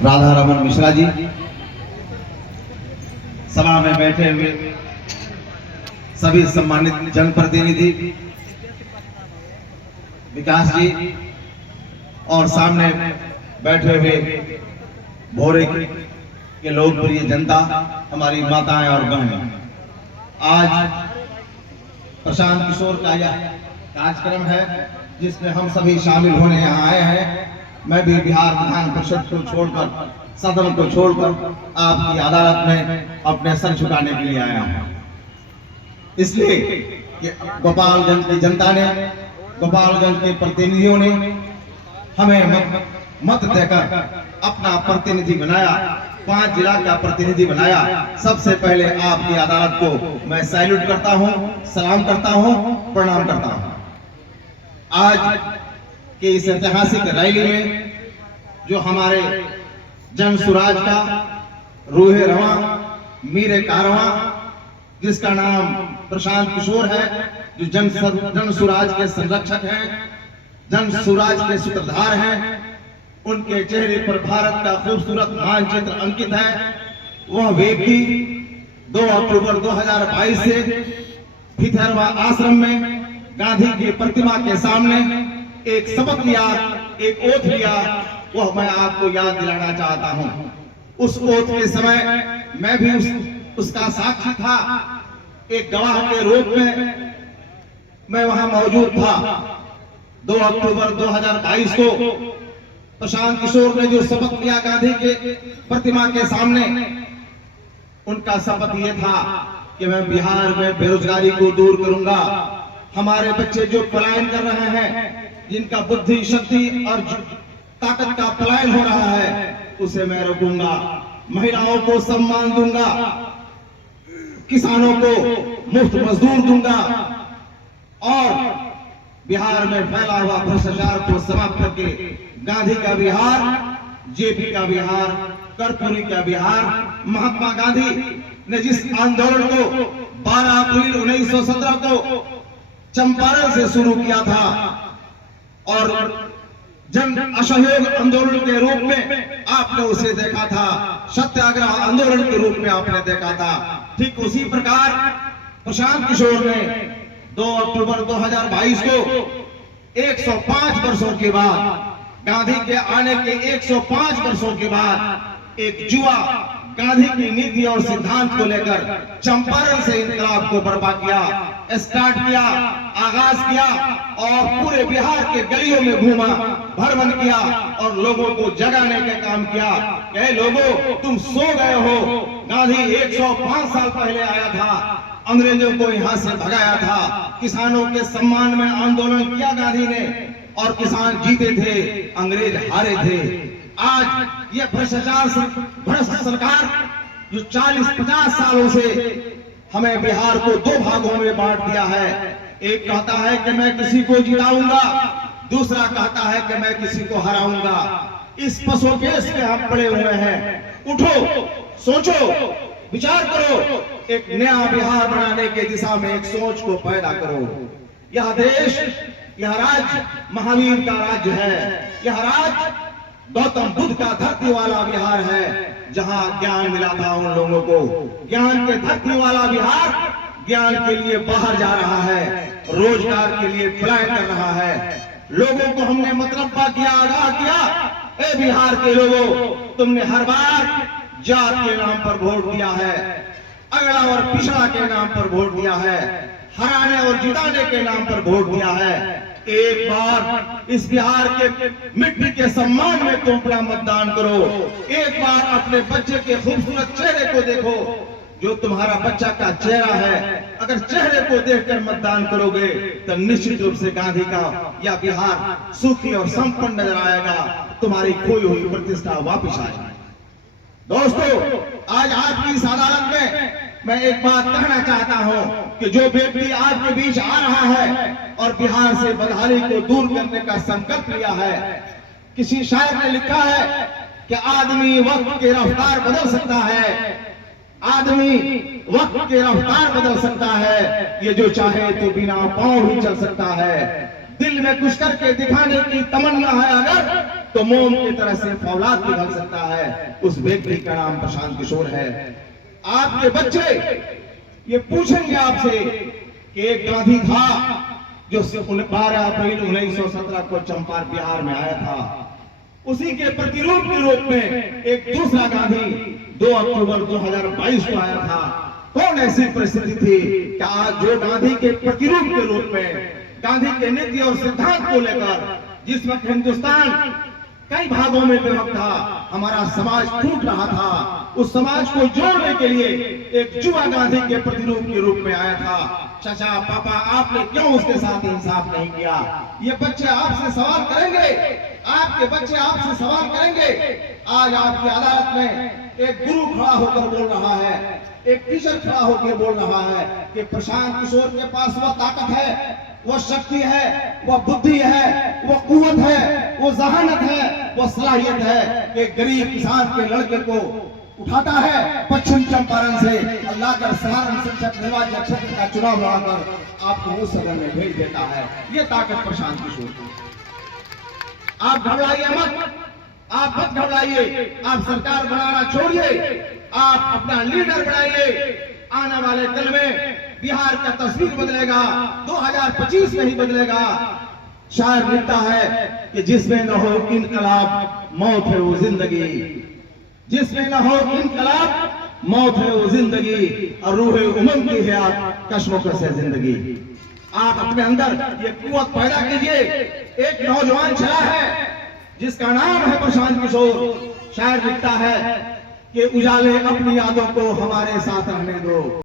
राधा रमन मिश्रा जी, सभा में बैठे हुए सभी सम्मानित जनप्रतिनिधि, विकास जी और सामने बैठे हुए भोरे के लोकप्रिय जनता, हमारी माताएं और बहनें, आज प्रशांत किशोर का यह कार्यक्रम है जिसमें हम सभी शामिल होने यहाँ आए हैं। मैं भी बिहार विधान परिषद को छोड़कर, सदन को छोड़कर आपकी अदालत में अपने सर झुकाने के लिए आया हूँ, इसलिए कि गोपालगंज की जनता ने, गोपालगंज के प्रतिनिधियों ने हमें मत देकर अपना प्रतिनिधि बनाया, 5 जिला का प्रतिनिधि बनाया। सबसे पहले आपकी अदालत को मैं सैल्यूट करता हूं, सलाम करता हूं, प्रणाम करता हूं। आज के इस ऐतिहासिक रैली में जो हमारे जन सुराज का रूहे रवां, मीरे कारवां, जिसका नाम प्रशांत किशोर है, जो जन सुराज के संरक्षक हैं, जन सुराज के सूत्रधार हैं, उनके चेहरे पर भारत का खूबसूरत मानचित्र अंकित है। वह व्यक्ति 2 अक्टूबर 2022 से भिथरवा आश्रम में गांधी की प्रतिमा के सामने एक शपथ लिया, एक ओथ लिया, वह मैं आपको याद दिलाना चाहता हूं। उस ओथ के समय मैं भी उसका साक्षी था, एक गवाह के रूप में मैं वहां मौजूद था। 2 अक्टूबर 2022 को प्रशांत किशोर ने जो शपथ लिया गांधी के प्रतिमा के सामने, उनका शपथ ये था कि मैं बिहार में बेरोजगारी को दूर करूंगा, हमारे बच्चे जो पलायन कर रहे हैं, जिनका बुद्धि, शक्ति और ताकत का पलायन हो रहा है, उसे मैं रोकूंगा, महिलाओं को सम्मान दूंगा, किसानों को मुफ्त मजदूर दूंगा और बिहार में फैला हुआ भ्रष्टाचार को समाप्त करके गांधी का बिहार, जेपी का बिहार, कर्पूरी का बिहार, महात्मा गांधी ने जिस आंदोलन को 12 अप्रैल 1917 को चंपारण से शुरू किया था और जन असहयोग आंदोलन के रूप में आपने उसे देखा था, सत्याग्रह आंदोलन के रूप में आपने देखा था, ठीक उसी प्रकार प्रशांत किशोर ने 2 अक्टूबर 2022 को 105 वर्षों के बाद, गांधी के आने के 105 वर्षों के बाद, एक युवा गांधी की नीति और सिद्धांत को लेकर चंपारण से इंकलाब को बर्पा किया, स्टार्ट किया, आगाज किया और पूरे बिहार के गलियों में घूमा, भ्रमण किया और लोगों को जगाने का काम किया। कहे लोगों, तुम सो गए हो, गांधी 105 साल पहले आया था, अंग्रेजों को यहां से भगाया था, किसानों के सम्मान में आंदोलन किया गांधी ने और किसान जीते थे, अंग्रेज हारे थे। आज ये भ्रष्ट सरकार जो 40-50 सालों से हमें बिहार को 2 भागों में बांट दिया है, एक कहता है कि मैं किसी को जिताऊंगा, दूसरा कहता है कि मैं किसी को हराऊंगा। इस पसोपेश में हम पड़े हुए हैं। उठो, सोचो, विचार करो, एक नया बिहार बनाने के दिशा में एक सोच को पैदा करो। यह देश, यह राज्य महावीर का राज्य है, यह राज्य गौतम बुद्ध का धरती वाला बिहार है, जहां ज्ञान मिला था उन लोगों को। ज्ञान के धरती वाला बिहार ज्ञान के लिए बाहर जा रहा है, रोजगार के लिए पलायन कर रहा है। लोगों को हमने मतलबा किया, आगाह किया, ए बिहार के लोगों, तुमने हर बार जात के नाम पर वोट दिया है, अगड़ा और पिछड़ा के नाम पर वोट दिया है, हराने और जिताने के नाम पर वोट दिया है। एक बार इस बिहार के मिट्टी के सम्मान में तुम अपना मतदान करो। एक बार अपने बच्चे के खूबसूरत चेहरे को देखो, जो तुम्हारा बच्चा का चेहरा है। अगर चेहरे को देखकर मतदान करोगे तो निश्चित रूप से गांधी का यह बिहार सुखी और संपन्न नजर आएगा, तुम्हारी खोई हुई प्रतिष्ठा वापस आएगी। दोस्तों, आज आपकी इस अदालत में मैं एक बात कहना चाहता हूं कि जो व्यक्ति आपके बीच आ रहा है और बिहार से बदहाली को दूर करने का संकल्प लिया है, किसी शायर ने लिखा है कि आदमी वक्त की रफ्तार बदल सकता है, आदमी वक्त की रफ्तार बदल सकता है, ये जो चाहे तो बिना पांव ही चल सकता है। दिल में कुछ करके दिखाने की तमन्ना है अगर, तो मोम की तरह से फौलाद पिघल सकता है। उस व्यक्ति का नाम प्रशांत किशोर है। आपके बच्चे ये पूछेंगे आपसे कि एक गांधी था जो 12 अप्रैल 1917 को चंपारण बिहार में आया था, उसी के प्रतिरूप के रूप में एक दूसरा गांधी 2 अक्टूबर 2022 को आया था। कौन ऐसी परिस्थिति थी कि आज जो गांधी के प्रतिरूप के रूप में, गांधी के नीति और सिद्धांत को लेकर जिस वक्त हिंदुस्तान कई भागों में विभक्त था, हमारा समाज टूट रहा था, उस समाज को जोड़ने के लिए एक युवा गांधी के प्रतिरूप के रूप में आया था। चाचा, पापा, आपने क्यों उसके साथ इंसाफ नहीं किया? ये बच्चे आपसे सवाल करेंगे, आपके बच्चे आपसे सवाल करेंगे। आज आपकी अदालत में एक गुरु खड़ा होकर बोल रहा है, एक टीचर खड़ा होकर बोल रहा है कि प्रशांत किशोर के पास वह ताकत है, वो शक्ति है, वो बुद्धि है, वो कुव्वत है, वो जहानत है, वो सलाहियत है कि गरीब किसान के लड़के को उठाता है पश्चिम चंपारण से अल्लाह कर साधारण शिक्षक निर्वाचन क्षेत्र का चुनाव लड़ाकर आपको उस सदन में भेज देता है। ये ताकत प्रशांत किशोर की। आप घबराइए मत, आप मत घबराइए, आप सरकार बनाना छोड़िए, आप अपना लीडर बनाइए। आने वाले कल में बिहार का तस्वीर बदलेगा, 2025 में ही बदलेगा। शायर लिखता है कि जिसमें न हो इनकलाब मौत है वो जिंदगी, जिसमें न हो इनकलाब मौत है वो जिंदगी, और रूह उमंग की है कश्मकश है जिंदगी। आप अपने अंदर ये कुव्वत पैदा कीजिए। एक नौजवान चला है जिसका नाम है प्रशांत किशोर। शायर लिखता है कि उजाले अपनी यादों को हमारे साथ रहने दो।